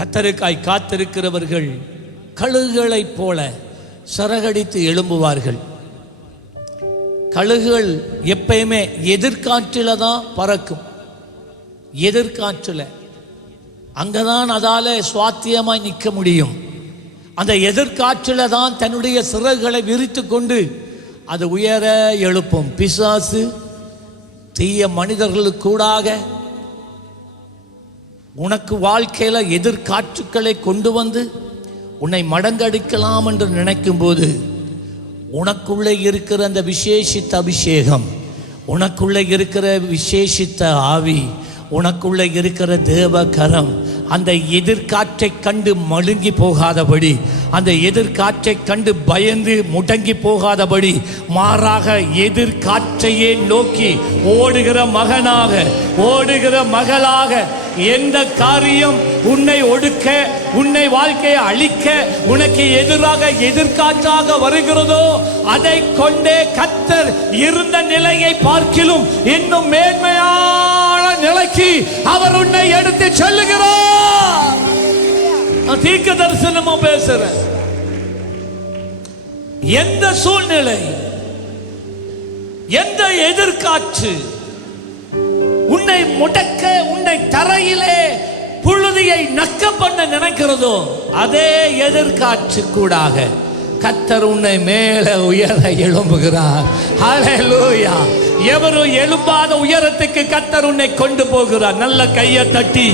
கத்தருக்காய் காத்திருக்கிறவர்கள் கழுகுகளைப் போல சரகடித்து எழும்புவார்கள். கழுகுகள் எப்பயுமே எதிர்காற்றில தான் பறக்கும். எதிர்காற்றில் அங்கதான் அதால சுவாத்தியமாய் நிற்க முடியும். அந்த எதிர்காற்றில தான் தன்னுடைய சிறகுகளை விரித்து கொண்டு அது உயர எழுப்பும். பிசாசு தீய மனிதர்களுக்கூடாக உனக்கு வாழ்க்கையில எதிர்காற்றுக்களை கொண்டு வந்து உன்னை மடங்கடிக்கலாம் என்று நினைக்கும் போது உனக்குள்ளே இருக்கிற அந்த விசேஷித்த அபிஷேகம், உனக்குள்ளே இருக்கிற விசேஷித்த ஆவி, உனக்குள்ளே இருக்கிற தேவ கரம் அந்த எதிர்காற்றை கண்டு மழுங்கி போகாதபடி, அந்த எதிர்காற்றை கண்டு பயந்து முடங்கி போகாதபடி, மாறாக எதிர்காற்றையே நோக்கி ஓடுகிற மகனாக, ஓடுகிற மகளாக, எந்த காரியம் உன்னை ஒடுக்க, உன்னை வாழ்க்கையை அழிக்க, உனக்கு எதிராக எதிர்காற்றாக வருகிறதோ அதை கொண்டே கர்த்தர் இருந்த நிலையை பார்க்கிலும் இன்னும் மேன்மையான நிலைக்கு அவர் உன்னை எடுத்து செல்லுகிறார். தீர்க்க தரிசனமா பேசுறேன். எந்த சூழ்நிலை, எந்த எதிர்காற்று உன்னை முடக்க, உன்னை தரையிலே புழுதியை நக்க பண்ண நினைக்கிறதோ அதே எதிர்காற்று கூடாக கர்த்தர் உன்னை மேலே உயர எழும்புகிறார். ஹல்லேலூயா. எவரும் எழும்பாத உயரத்துக்கு கர்த்தர் உன்னை கொண்டு போகிறார். நல்ல கையை தட்டி